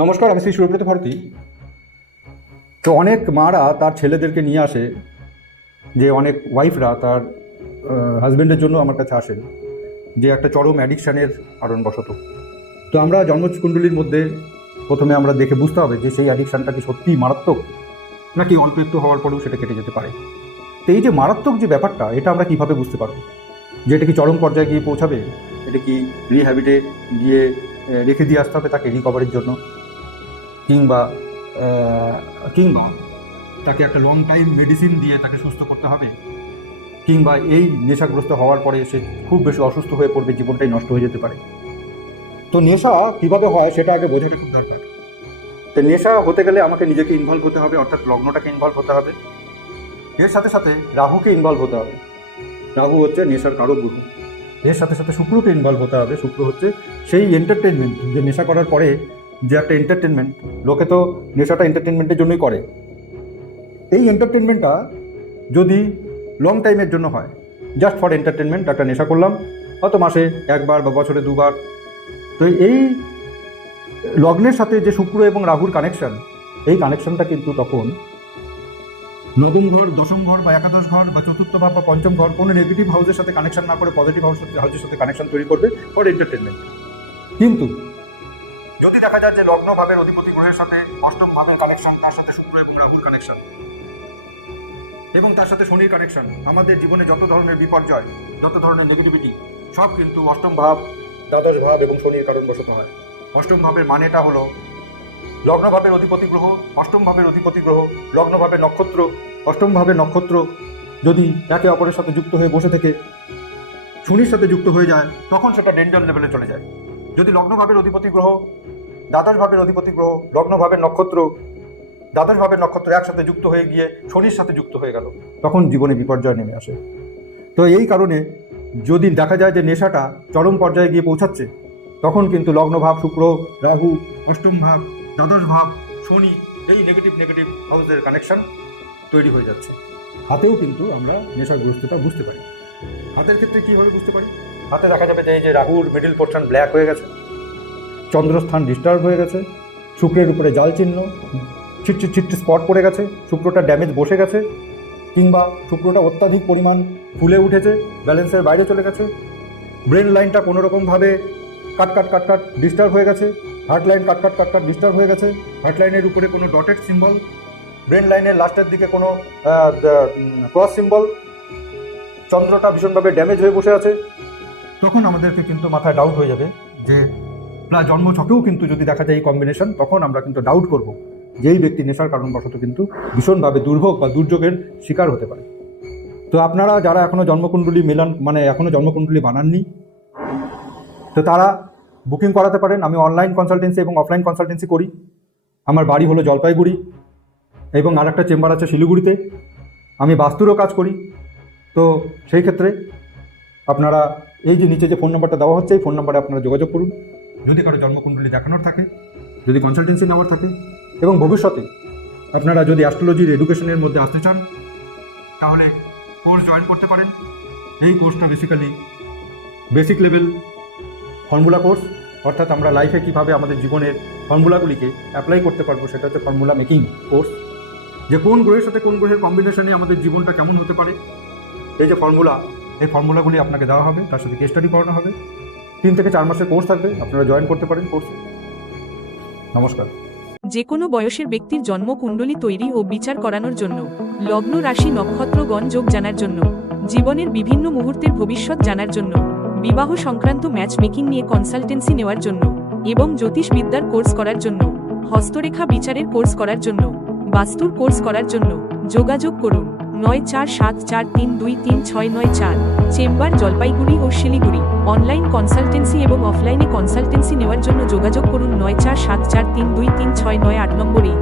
নমস্কার, আমি শ্রী সুরব্রত ভারতী। তো অনেক মারা তার ছেলেদেরকে নিয়ে আসে, যে অনেক ওয়াইফরা তার হাজব্যান্ডের জন্য আমার কাছে আসেন, যে একটা চরম অ্যাডিকশানের কারণবশত। তো আমরা জন্মকুণ্ডলীর মধ্যে প্রথমে আমরা দেখে বুঝতে হবে যে সেই অ্যাডিকশানটা কি সত্যিই মারাত্মক, নাকি অল্প একটু হওয়ার পরেও সেটা কেটে যেতে পারে। তো এই যে মারাত্মক যে ব্যাপারটা, এটা আমরা কীভাবে বুঝতে পারব? যে এটা কি চরম পর্যায়ে গিয়ে পৌঁছাবে? এটা কি রিহ্যাবিটে গিয়ে রেখে দিয়ে আসতে হবে তাকে রিকভারির জন্য? কিংবা কিংবা তাকে একটা লং টাইম মেডিসিন দিয়ে তাকে সুস্থ করতে হবে, কিংবা এই নেশাগ্রস্ত হওয়ার পরে সে খুব বেশি অসুস্থ হয়ে পড়বে, জীবনটাই নষ্ট হয়ে যেতে পারে। তো নেশা কীভাবে হয় সেটা আগে বোঝাটা খুব দরকার। তো নেশা হতে গেলে আমাকে নিজেকে ইনভলভ হতে হবে, অর্থাৎ লগ্নটাকে ইনভলভ হতে হবে। এর সাথে সাথে রাহুকে ইনভলভ হতে হবে। রাহু হচ্ছে নেশার কারও গুরু। এর সাথে সাথে শুক্রকে ইনভলভ হতে হবে। শুক্র হচ্ছে সেই এন্টারটেনমেন্ট যে নেশা করার পরে যে একটা এন্টারটেনমেন্ট লোকে তো নেশাটা এন্টারটেনমেন্টের জন্যই করে। এই এন্টারটেনমেন্টটা যদি লং টাইমের জন্য হয় জাস্ট ফর এন্টারটেনমেন্ট একটা নেশা করলাম, হয়তো মাসে একবার বা বছরে দুবার। তো এই লগ্নের সাথে যে শুক্র এবং রাহুর কানেকশন এই কানেকশনটা কিন্তু তখন নবম ঘর, দশম ঘর বা একাদশ ঘর বা চতুর্থ ভাব বা পঞ্চম ঘর কোনো নেগেটিভ হাউসের সাথে কানেকশন না করে পজিটিভ হাউস হাউসের সাথে কানেকশন তৈরি করবে ফর এন্টারটেনমেন্ট কিন্তু যদি দেখা যায় যে লগ্ন ভাবের অধিপতি গ্রহের সাথে অষ্টম ভাবের কানেকশন তার সাথে শুক্র এবং রাহুর কানেকশন এবং তার সাথে শনির কানেকশন আমাদের জীবনে যত ধরনের বিপর্যয়, যত ধরনের নেগেটিভিটি সব কিন্তু অষ্টম ভাব, দ্বাদশ ভাব এবং শনির কারণবশত হয়। অষ্টম ভাবের মানেটা হলো, লগ্ন ভাবের অধিপতি গ্রহ, অষ্টম ভাবের অধিপতি গ্রহ, লগ্ন ভাবের নক্ষত্র, অষ্টম ভাবের নক্ষত্র যদি একে অপরের সাথে যুক্ত হয়ে বসে থেকে, শনির সাথে যুক্ত হয়ে যায়, তখন সেটা ডেঞ্জার লেভেলে চলে যায়। যদি লগ্ন ভাবের অধিপতি গ্রহ দ্বাদশ ভাবের অধিপতি গ্রহ, লগ্ন ভাবের নক্ষত্র, দ্বাদশ ভাবের নক্ষত্র একসাথে যুক্ত হয়ে গিয়ে শনির সাথে যুক্ত হয়ে গেল। তখন জীবনে বিপর্যয় নেমে আসে। তো এই কারণে যদি দেখা যায় যে নেশাটা চরম পর্যায়ে গিয়ে পৌঁছাচ্ছে, তখন কিন্তু লগ্ন ভাব, শুক্র, রাহু, অষ্টম ভাব, দ্বাদশ ভাব, শনি এই নেগেটিভ নেগেটিভ হাউসের কানেকশন তৈরি হয়ে যাচ্ছে। হাতেও কিন্তু আমরা নেশার নেশাগ্রস্ততা বুঝতে পারি। হাতের ক্ষেত্রে কীভাবে বুঝতে পারি? হাতে দেখা যাবে যে এই যে রাহুর মিডিল পোর্শন ব্ল্যাক হয়ে গেছে। চন্দ্রস্থান ডিস্টার্ব হয়ে গেছে, শুক্রের উপরে জাল চিহ্ন ছিটছি ছিটছি স্পট পড়ে গেছে, শুক্রটা ড্যামেজ বসে গেছে, কিংবা শুক্রটা অত্যাধিক পরিমাণ ফুলে উঠেছে ব্যালেন্সের বাইরে চলে গেছে। ব্রেন লাইনটা কোনোরকমভাবে কাট কাট কাট কাট ডিস্টার্ব হয়ে গেছে heart line cut cut cut cut disturb হয়ে গেছে হার্ট লাইনের উপরে কোনো ডটেড সিম্বল ব্রেন লাইনের লাস্টের দিকে কোনো ক্রস সিম্বল চন্দ্রটা ভীষণভাবে ড্যামেজ হয়ে বসে আছে। তখন আমাদেরকে কিন্তু মাথায় ডাউট হয়ে যাবে যে প্রায় জন্ম ছকেও কিন্তু যদি দেখা যায় এই কম্বিনেশন তখন আমরা কিন্তু ডাউট করব যে এই ব্যক্তি নেশার কারণবশত কিন্তু ভীষণভাবে দুর্ভোগ বা দুর্যোগের শিকার হতে পারে। তো আপনারা যারা এখনও জন্মকুণ্ডলী মেলান মানে এখনও জন্মকুণ্ডলী বানাননি, তো তারা বুকিং করাতে পারেন। আমি অনলাইন কনসালটেন্সি এবং অফলাইন কনসালটেন্সি করি। আমার বাড়ি হলো জলপাইগুড়ি এবং আর একটা চেম্বার আছে শিলিগুড়িতে। আমি বাস্তুরও কাজ করি। তো সেই ক্ষেত্রে আপনারা এই যে নিচে যে ফোন নাম্বারটা দেওয়া হচ্ছে, এই ফোন নাম্বারে আপনারা যোগাযোগ করুন। যদি কারও জন্মকুণ্ডলী দেখানোর থাকে, যদি কনসালটেন্সি নেওয়ার থাকে, এবং ভবিষ্যতে আপনারা যদি অ্যাস্ট্রোলজির এডুকেশনের মধ্যে আসতে চান, তাহলে কোর্স জয়েন করতে পারেন। এই কোর্সটা basically basic level formula course অর্থাৎ আমরা লাইফে কীভাবে আমাদের জীবনের ফর্মুলাগুলিকে অ্যাপ্লাই করতে পারব, সেটা হচ্ছে ফর্মুলা মেকিং কোর্স যে কোন গ্রহের সাথে কোন গ্রহের কম্বিনেশনে আমাদের জীবনটা কেমন হতে পারে, এই যে ফর্মুলা এই ফর্মুলাগুলি আপনাকে দেওয়া হবে, তার সাথে কেস স্টাডি করানো হবে। তিন থেকে চার মাসের কোর্স থাকবে, আপনারা জয়েন করতে পারেন কোর্সে নমস্কার। যে কোনো বয়সের ব্যক্তির জন্ম কুণ্ডলী তৈরি ও বিচার করানোর জন্য, লগ্ন রাশি নক্ষত্রগণ যোগ জানার জন্য, জীবনের বিভিন্ন মুহূর্তের ভবিষ্যৎ জানার জন্য, বিবাহ সংক্রান্ত ম্যাচ মেকিং নিয়ে কনসালটেন্সি নেওয়ার জন্য, এবং জ্যোতিষবিদ্যার কোর্স করার জন্য, হস্তরেখা বিচারের কোর্স করার জন্য, বাস্তুর কোর্স করার জন্য, যোগাযোগ করুন। নয় চার সাত চার তিন দুই তিন ছয় নয় চার। চেম্বার জলপাইগুড়ি ও শিলিগুড়ি। অনলাইন কনসালটেন্সি এবং অফলাইনে কনসালটেন্সি নেওয়ার জন্য যোগাযোগ করুন নয় চার সাত চার তিন দুই তিন ছয় নয় আট নম্বরে।